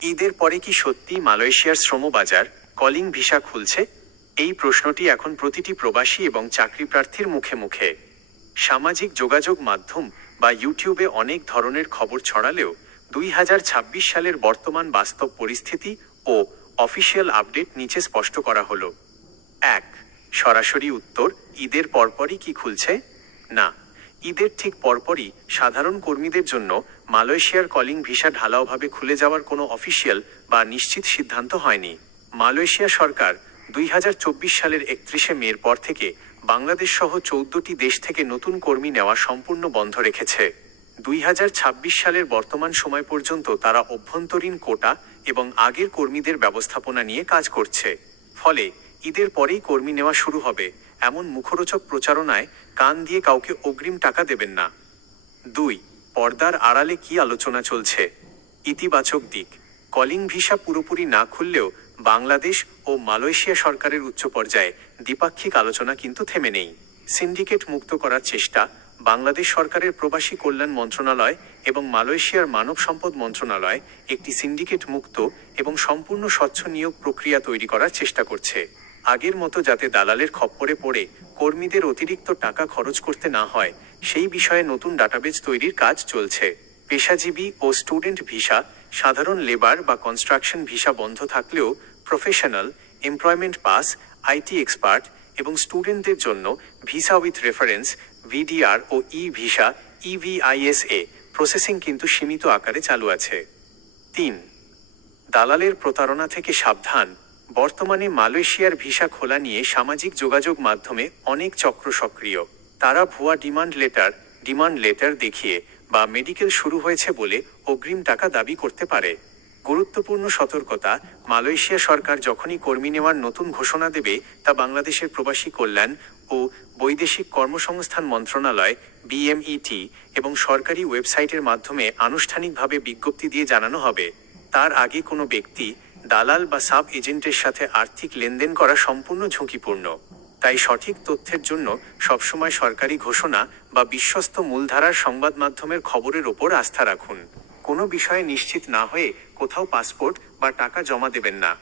ঈদের পরে কি সত্যিই মালয়েশিয়ার শ্রমবাজার কলিং ভিসা খুলছে? এই প্রশ্নটি এখন প্রতিটি প্রবাসী এবং চাকরিপ্রার্থীর মুখে মুখে। সামাজিক যোগাযোগ মাধ্যম বা ইউটিউবে অনেক ধরনের খবর ছড়ালেও 2026 সালের বর্তমান বাস্তব পরিস্থিতি ও অফিসিয়াল আপডেট নিচে স্পষ্ট করা হলো। 1. সরাসরি উত্তর, ঈদের পরপরই কি খুলছে? না, ঈদের ঠিক পরপরই সাধারণ কর্মীদের জন্য মালয়েশিয়ার কলিং ভিসা ঢালাওভাবে খুলে যাওয়ার কোনো অফিসিয়াল বা নিশ্চিত সিদ্ধান্ত হয়নি। মালয়েশিয়া সরকার 2024 সালের 31শে মের পর থেকে বাংলাদেশ সহ 14টি দেশ থেকে নতুন কর্মী নেওয়া সম্পূর্ণ বন্ধ রেখেছে। 2026 সালের বর্তমান সময় পর্যন্ত তারা অভ্যন্তরীণ কোটা এবং আগের কর্মীদের ব্যবস্থাপনা নিয়ে কাজ করছে। ফলে ঈদের পরেই কর্মী নেওয়া শুরু হবে এমন মুখরোচক প্রচারণায় কান দিয়ে কাউকে অগ্রিম টাকা দেবেন না। 2. পর্দার আড়ালে কি আলোচনা চলছে? ইতিবাচক দিক, কলিং ভিসা পুরোপুরি না খুললেও বাংলাদেশ ও মালয়েশিয়া সরকারের উচ্চ পর্যায়ে দ্বিপাক্ষিক আলোচনা কিন্তু থেমে নেই। সিন্ডিকেট মুক্ত করার চেষ্টা, বাংলাদেশ সরকারের প্রবাসী কল্যাণ মন্ত্রণালয় এবং মালয়েশিয়ার মানব সম্পদ মন্ত্রণালয় একটি সিন্ডিকেট মুক্ত এবং সম্পূর্ণ স্বচ্ছ নিয়োগ প্রক্রিয়া তৈরি করার চেষ্টা করছে। আগের মতো যাতে দালালের খপ্পরে পড়ে কর্মীদের অতিরিক্ত টাকা খরচ করতে না হয় সেই বিষয়ে নতুন ডাটাবেজ তৈরির কাজ চলছে। পেশাজীবী ও স্টুডেন্ট ভিসা, সাধারণ লেবার বা কনস্ট্রাকশন ভিসা বন্ধ থাকলেও professional, employment pass, IT expert এবং স্টুডেন্টদের জন্য ভিসা উইথ রেফারেন্স ভিডিআর ও ই ভিসা ইভিআইএসএ প্রসেসিং কিন্তু সীমিত আকারে চালু আছে। 3. দালালের প্রতারণা থেকে সাবধান, বর্তমানে মালয়েশিয়ার ভিসা খোলা নিয়ে সামাজিক যোগাযোগ মাধ্যমে অনেক চক্র সক্রিয়। তারা ভুয়া ডিমান্ড লেটার দেখিয়ে বা মেডিকেল শুরু হয়েছে বলে অগ্রিম টাকা দাবি করতে পারে। গুরুত্বপূর্ণ সতর্কতা, মালয়েশিয়া সরকার যখনই কর্মী নেওয়ার নতুন ঘোষণা দেবে তা বাংলাদেশের প্রবাসী কল্যাণ ও বৈদেশিক কর্মসংস্থান মন্ত্রণালয় বিএমইটি এবং সরকারি ওয়েবসাইটের মাধ্যমে আনুষ্ঠানিকভাবে বিজ্ঞপ্তি দিয়ে জানানো হবে। তার আগে কোনো ব্যক্তি, দালাল বা সাব এজেন্টের সাথে আর্থিক লেনদেন করা সম্পূর্ণ ঝুঁকিপূর্ণ। তাই সঠিক তথ্যের জন্য সবসময় সরকারি ঘোষণা বা বিশ্বস্ত মূলধারার সংবাদ মাধ্যমের খবরের ওপর আস্থা রাখুন। কোনো বিষয়ে নিশ্চিত না হয়ে কোথাও পাসপোর্ট বা টাকা জমা দেবেন না।